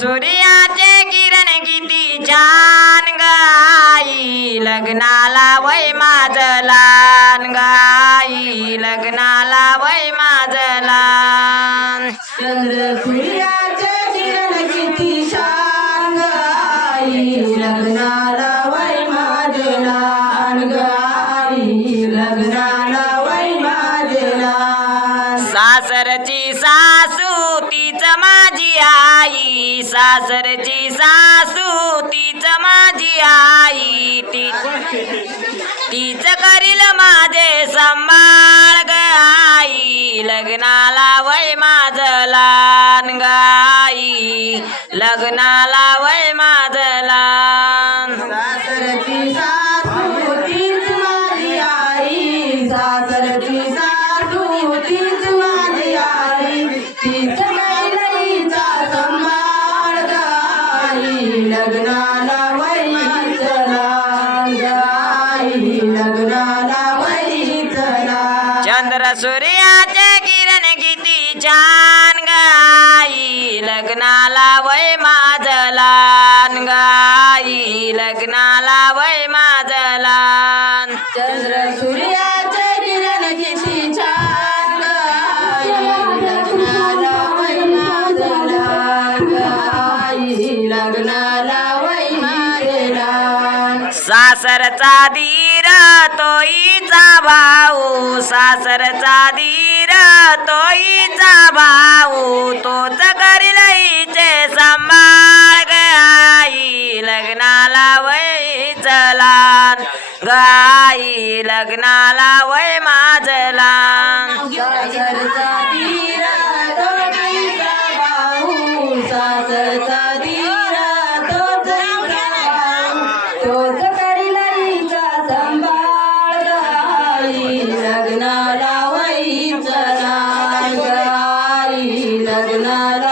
सूर्याचे किरण किती छान गाई लग्नाला वय माझं लहान गाई लग्नाला वय माझं लहान चंद्र सूर्याचे किरण किती छान गाई लग्नाला वय माझे लहान गाई लग्नाला वय माझे लहान सासरची सासू तीच माझी आई सासरची सासू तीच माझी आई तीच करील माझे सांभाळ गाई लग्नाला वय माझं लहान गाई लग्नाला वय माझं लहान सासरची सासू तीच माझी आई सासरची सासू तीच माझी आई तीच गाईचा सांभाळ गाई लग्नाला वय चला गाई लग्नाला वय चला चंद्र सूर्याचे किरण किती छान गाई लग्नाला वय माझं लहान गाई लग्नाला वय माझं लहान चंद्र सूर्याचे किरण किती छान गाई लग्नाला वय माझं लहान गाई लग्नाला वय माझे लहान सासरचा धीर तोईचा भाऊ सासरचा धीर तोईचा भाऊ तोच करील हिचे सांभाळ गाई लग्नाला वय चलान गाई लग्नाला वय माझं लहान सासरचा धीर तोईचा भाऊ सासरचा धीर तोच करील हिचा सांभाळ गाई लग्नाला वय चला गाई लग्नाला